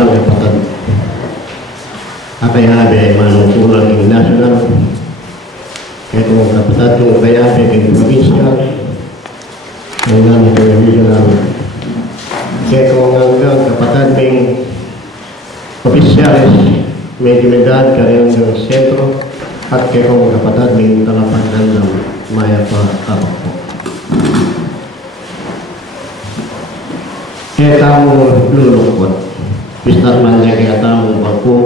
lang kapatid. Akayabe manungkulang ng national. Kaya kung kapatid kung akayabe ng provincial. Ang namin ng regional. Kaya kung hanggang kapatid ng opisyalis, medyo medad ka rin ng sentro. At kaya kung kapatid ng talapagan ng maya pa ako po. Kaya tamo lulungkot, bisnar man niya kaya tamo pagpo,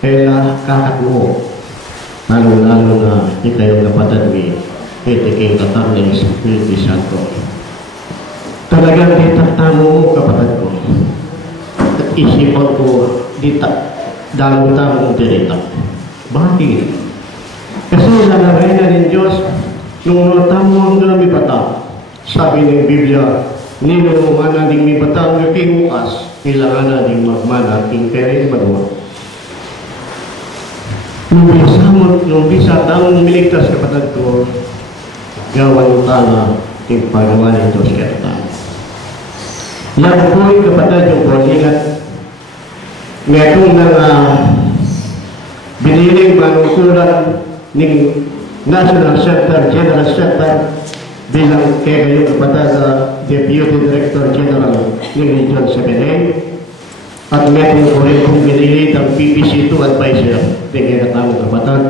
kaya kakatmo, lalo-lalo na kita yung kapatid ni itiking katar ng Espiritu Santo. Talagang ditatamo mo kapatid ko, at isipan ko dalawang tamong dirita. Bakit? Kasi nalagay na rin Diyos, nung tamo ang gabi bata, sabi ng Biblia, nino mana ding mi batang king ukas kailangan na ding magmana king kere magawa. Nung bisa tamang miligtas kapatid ko, gawan yung tama king pagawa ng Diyos kaya tama. Yan po'y kapatid yung polingat ngayong na biniling manungkulan ng National Center, General Center bilang kaya kayo kapatid Deputy Director General ng Region 7A at meron ko rin kong binili ng PPC2 Advisor ng katamang kapatid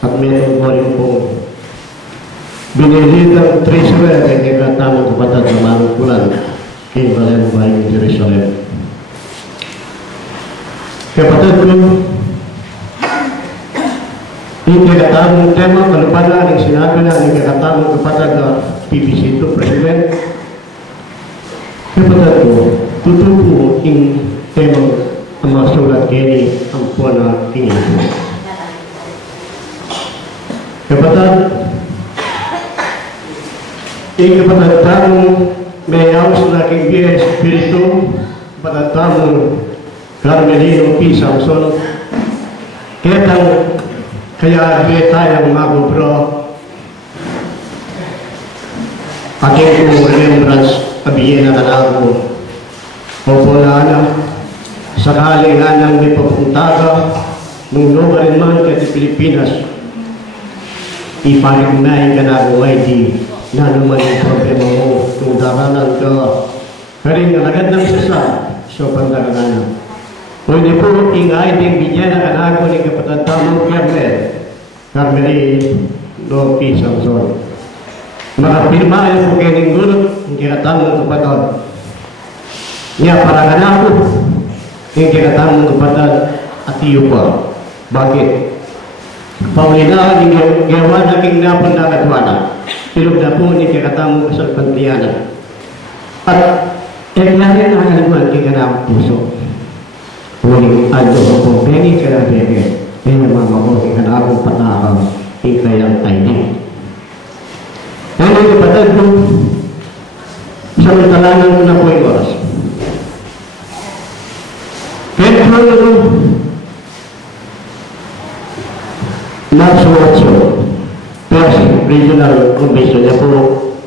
at meron ko rin kong binili ng Treasurer ng katamang kapatid sa manungkulan kay Valen Bayang Jerusalem. Kapatid ko, yung katamang tema kalupana ng sinabi na ng katamang kapatid na PPC2 President. Kapatid ko, tutup po yung temang ang mga sulat kini ang po na tingin po. Kapatid, yung kapatid tamong may haus na king Bia Espiritu, kapatid tamong Carmelino P. Samson, kaya tayong magubro aking kong remembrance kabihin na kalago o po na sakali nga nang may papuntaga nung lugar rin man kaya Pilipinas ipanignahin ka na kung ay di na naman yung problema mo kung daranan ka karing nalagad ng sasa so pagdaranan pwede po ingay ding binyan na kanago ni kapatid tamang Carmeli Lopi Samson. Makapirma yung po kayo ng gulot, yung kinatamang kapatid. Niya, para ganako, yung kinatamang kapatid at iyo pa. Bakit? Paulina, yung gawa na king napon na katwana, tilog na po yung kinatamang kasalpantiyanan. At, eknarin na haliman king kanamang puso. Huling adyo po, pengi ka na pengi. Kaya mga mabuti ka na akong patakaw, ikayang ID. Ngayon kapatid mo, samantalanan mo na po yung oras. Kaya po Marso 8, First Regional Convention niya po,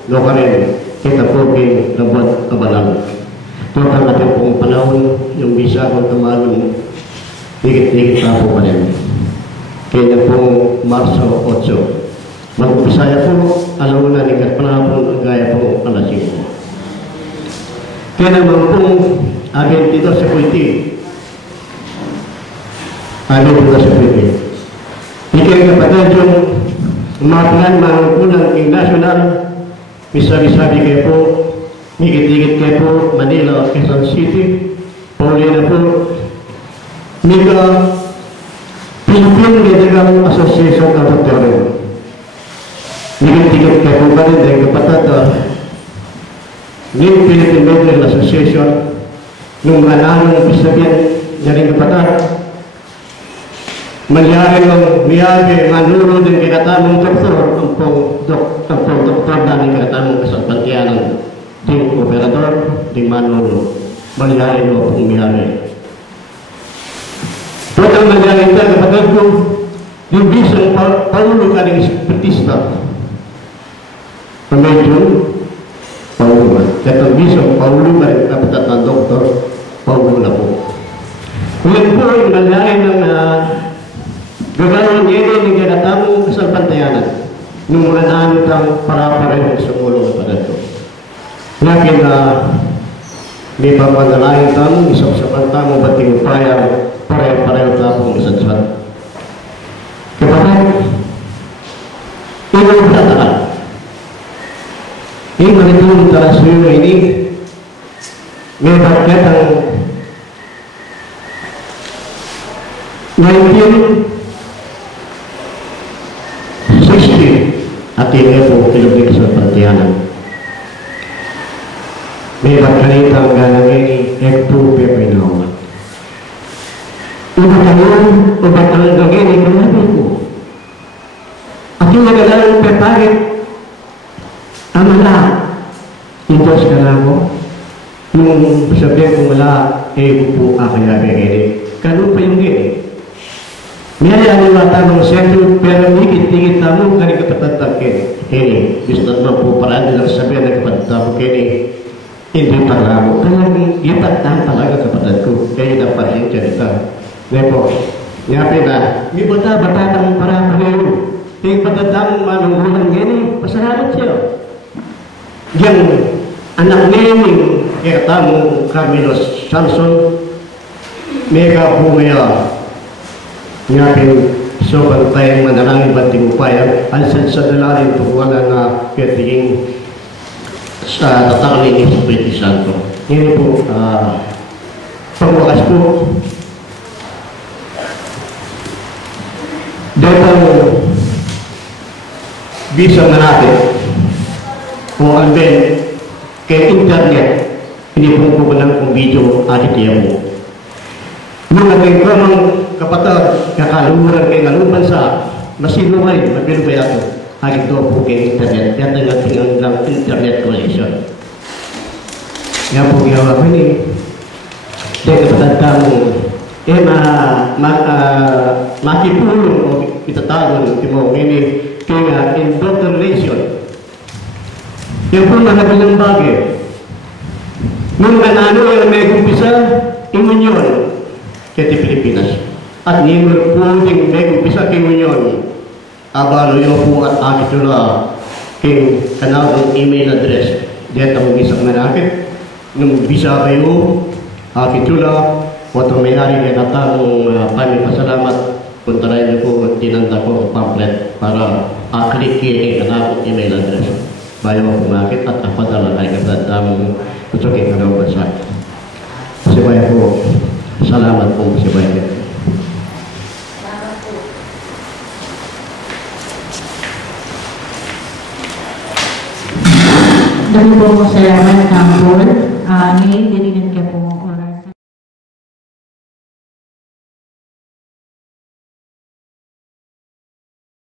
Lokarin, kita po kay Labuat Kabalang. Total natin pong panahon, yung visa kong tumalong, higit-higit pa po pa rin. Kaya po Marso 8. Mag-Bisaya po, alam mo na ni Katpanapon, gaya po alasing po. Kaya naman pong agent dito sa Kuwiti. Agent dito sa Kuwiti. Ikay kapatid yung umapilan manungkulang king national, misabi-sabi kayo po, higit-higit kayo po, Manila, Quezon City, Paulina po, Mika, Philippine Medical Association of Ontario. Higit-higit kayo po ba rin dahil kapatid ng Philippine Medical Association nung mananong pisabihan niya rin kapatid. Mangyari ng miyabi, manuro din kinatamang doktor, ang pong doktor na ng kinatamang kasalpantiyanan, ding operator, ding manuro. Mangyari ng pong miyabi. Huwag ang nangyari ito, kapatid ko, yung bisang Paulo ka ng Espiritista. Pamedyon, Paulo. At ang bisang Paulo ka rin kapatid ng doktor, Paulo na po. Ngayon po, nalain ng gagawin niya ng ganatamong kasalpantayanan nung mga naanutang para-pareho sa mulong pa dito. Ngayon may papanalain tamong isang sa pantamong bating upaya pareho-pareho tapong isadsad. Kapatid, ikaw na takat. Ikaw na itong tarasyo ini may bakit ang 1960 at ini po kilobik sa Pantianan. May bakit ang ganangin ekpo pepinawa. Ubat ang gagawin ay kalabi ko. At yung nagalang peparit, ang wala, intos ka na ako. Yung sabihin kong wala, po akaya gagawin. Kano pa yung gini? May ayaw na tanong sentro, pero higit-higit na mo kani kapatad kini. Gusto naman po paraan nilang sabihin na kapatad kini. Hindi pala mo. Kaya itatang talaga kapatad ko. Kaya napasin siya nito. Lepo, ngayon na, may bata-bata ng para-pareho. Yung pagkatang manunggulan gini, pasalamat siya. Yung anak niya, kaya Carmelo Samson, may kapumaya. Ngayon, sobrang tayong manalangin banting upaya, alisan sa dalalin tukuan na katingin sa tatangan ni Espiritu Santo. Ngayon po, pagwakas po, dahil bisa na natin kung ano kay internet, hindi po ko ng video at itiyan mo. Nung naging ko ng kapatid, kakalumuran kay ngalupan sa masinumay, mabinubayato, agad doon po kay internet. Kaya tingatingan ng internet connection. Kaya po ginawa ko ni dahil kapatid kang makipulong o itatagon mo ini kaya indoctrination. Yan po mahalagang bagay. Nung nanano yung may kumpisa, imunyon kaya Pilipinas. At ngayon po yung may kumpisa imunyon. Abalo yung po at akitula king kanal ng email address. Diyan ang isang manakit. Nung bisa kayo, akitula, wato may-ari kaya natanong kami pasalamat punta rin niyo po tinanda ko ang pamphlet para click ang akong email address. Bayo ako kumakit at napadala tayo kapatid ang kutsukit na daw bansa. Pasibay po. Salamat po pasibay po. Dami po salamat, Kampol. Ngayon, dinigan ka po